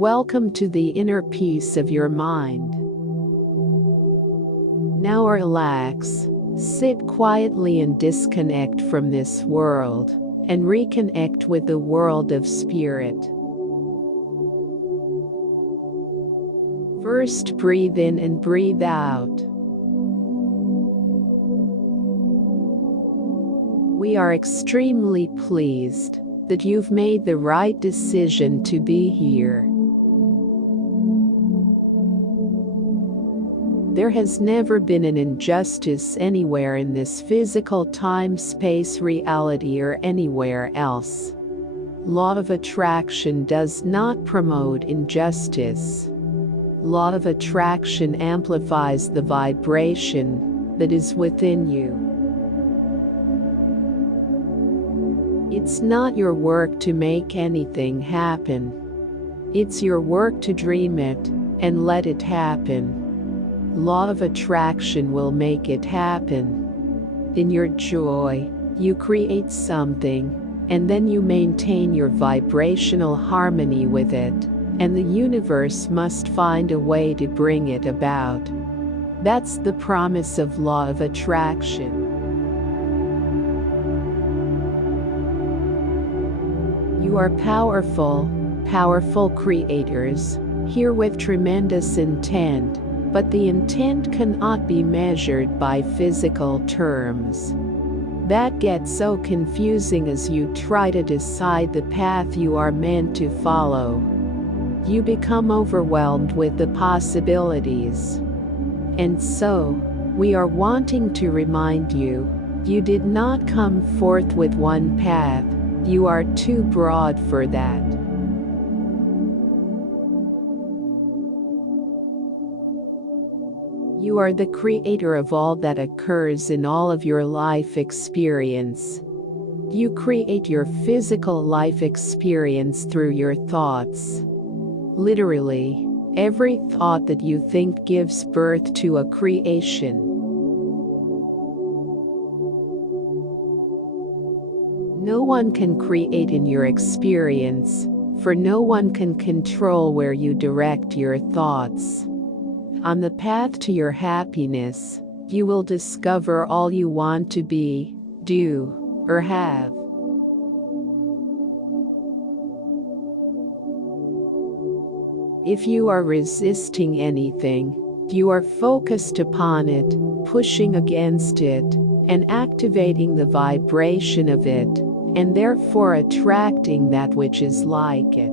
Welcome to the inner peace of your mind. Now relax, sit quietly and disconnect from this world, and reconnect with the world of spirit. First, breathe in and breathe out. We are extremely pleased that you've made the right decision to be here. There has never been an injustice anywhere in this physical time-space reality or anywhere else. Law of attraction does not promote injustice. Law of attraction amplifies the vibration that is within you. It's not your work to make anything happen. It's your work to dream it and let it happen. Law of attraction will make it happen. In your joy, you create something, and then you maintain your vibrational harmony with it, and the universe must find a way to bring it about. That's the promise of law of attraction. You are powerful creators, here with tremendous intent. But the intent cannot be measured by physical terms. That gets so confusing as you try to decide the path you are meant to follow. You become overwhelmed with the possibilities. And so, we are wanting to remind you, you did not come forth with one path, you are too broad for that. You are the creator of all that occurs in all of your life experience. You create your physical life experience through your thoughts. Literally, every thought that you think gives birth to a creation. No one can create in your experience, for no one can control where you direct your thoughts. On the path to your happiness, you will discover all you want to be, do, or have. If you are resisting anything, you are focused upon it, pushing against it, and activating the vibration of it, and therefore attracting that which is like it.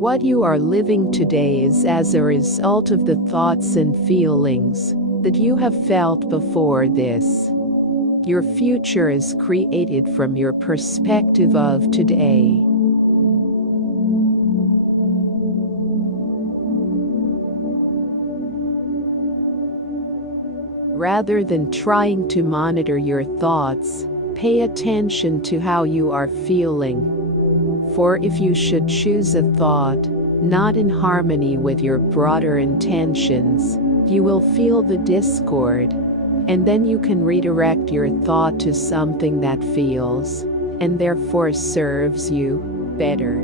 What you are living today is as a result of the thoughts and feelings that you have felt before this. Your future is created from your perspective of today. Rather than trying to monitor your thoughts, pay attention to how you are feeling. For if you should choose a thought, not in harmony with your broader intentions, you will feel the discord, and then you can redirect your thought to something that feels, and therefore serves you, better.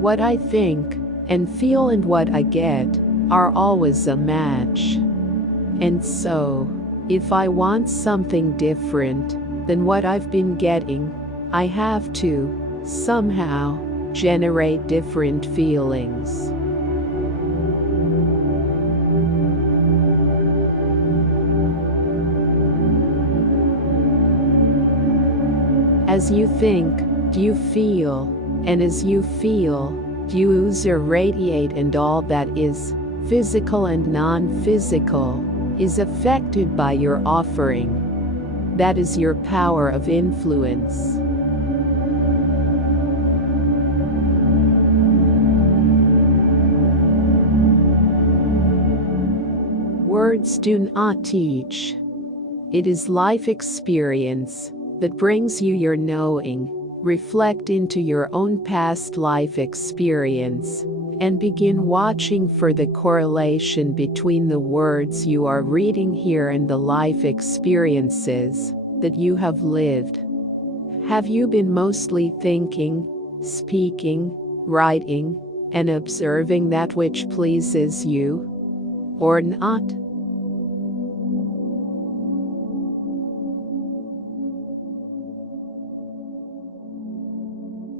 What I think and feel and what I get are always a match. And so, if I want something different than what I've been getting, I have to, somehow, generate different feelings. As you think, you feel, and as you feel, you ooze or radiate, and all that is, physical and non-physical, is affected by your offering. That is your power of influence. Words do not teach. It is life experience that brings you your knowing. Reflect into your own past life experience, and begin watching for the correlation between the words you are reading here and the life experiences that you have lived. Have you been mostly thinking, speaking, writing, and observing that which pleases you, or not?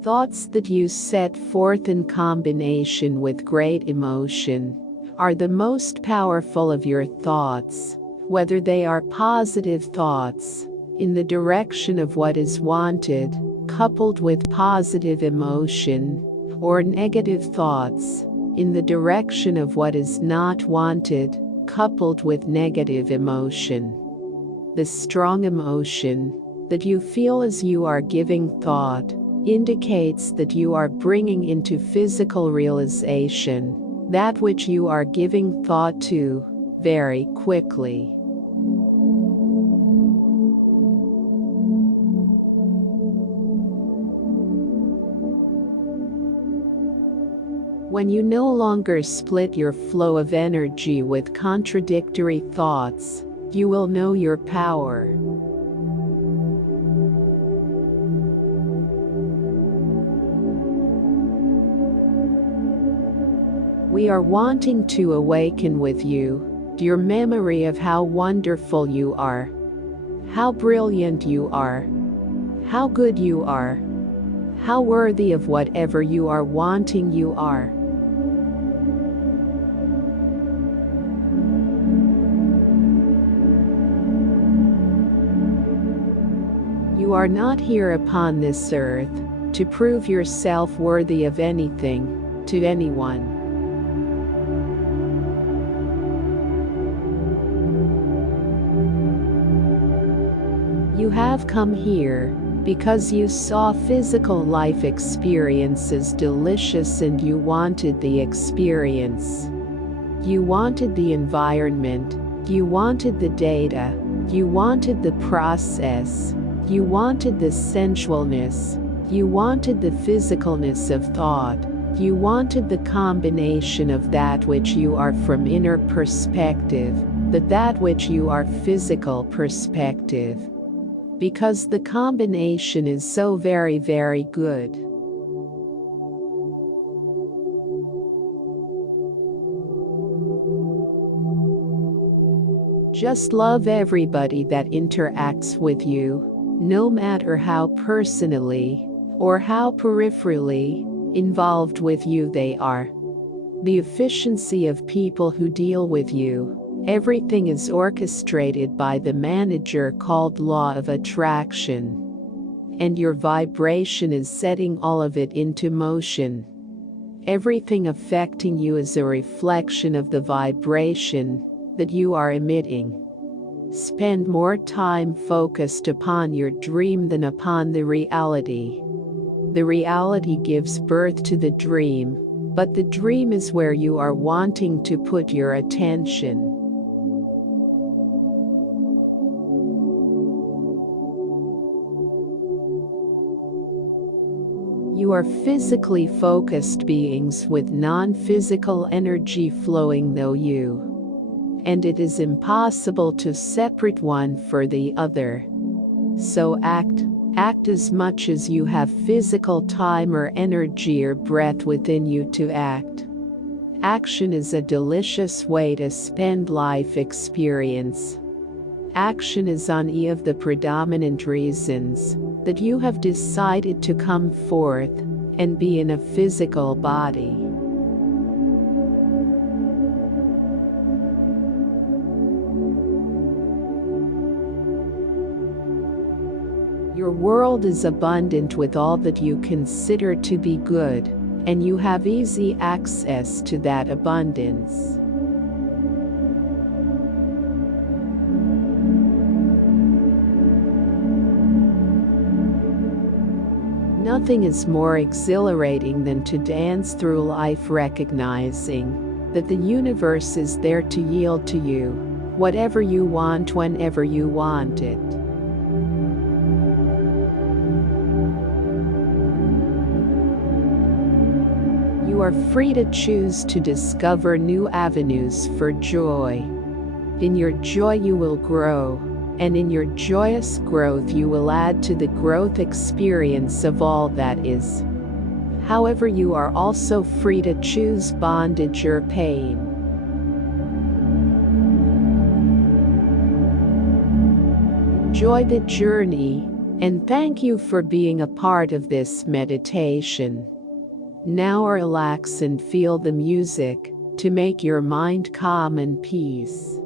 Thoughts that you set forth in combination with great emotion are the most powerful of your thoughts, whether they are positive thoughts in the direction of what is wanted, coupled with positive emotion, or negative thoughts in the direction of what is not wanted, coupled with negative emotion. The strong emotion that you feel as you are giving thought indicates that you are bringing into physical realization that which you are giving thought to very quickly. When you no longer split your flow of energy with contradictory thoughts, you will know your power. We are wanting to awaken with you your memory of how wonderful you are, how brilliant you are, how good you are, how worthy of whatever you are wanting you are. You are not here upon this earth to prove yourself worthy of anything to anyone. You have come here because you saw physical life experiences delicious and you wanted the experience. You wanted the environment, you wanted the data, you wanted the process, you wanted the sensualness, you wanted the physicalness of thought, you wanted the combination of that which you are from inner perspective, that which you are physical perspective. Because the combination is so very, very good. Just love everybody that interacts with you, no matter how personally or how peripherally involved with you they are. The efficiency of people who deal with you. Everything is orchestrated by the manager called law of attraction. And your vibration is setting all of it into motion. Everything affecting you is a reflection of the vibration that you are emitting. Spend more time focused upon your dream than upon the reality. The reality gives birth to the dream, but the dream is where you are wanting to put your attention. You are physically focused beings with non-physical energy flowing though you, and it is impossible to separate one for the other. So act as much as you have physical time or energy or breath within you to act. Action is a delicious way to spend life experience. Action is one of the predominant reasons that you have decided to come forth and be in a physical body. Your world is abundant with all that you consider to be good, and you have easy access to that abundance. Nothing is more exhilarating than to dance through life recognizing that the universe is there to yield to you whatever you want whenever you want it. You are free to choose to discover new avenues for joy. In your joy you will grow, and in your joyous growth you will add to the growth experience of all that is. However, you are also free to choose bondage or pain. Enjoy the journey, and thank you for being a part of this meditation. Now relax and feel the music to make your mind calm and peace.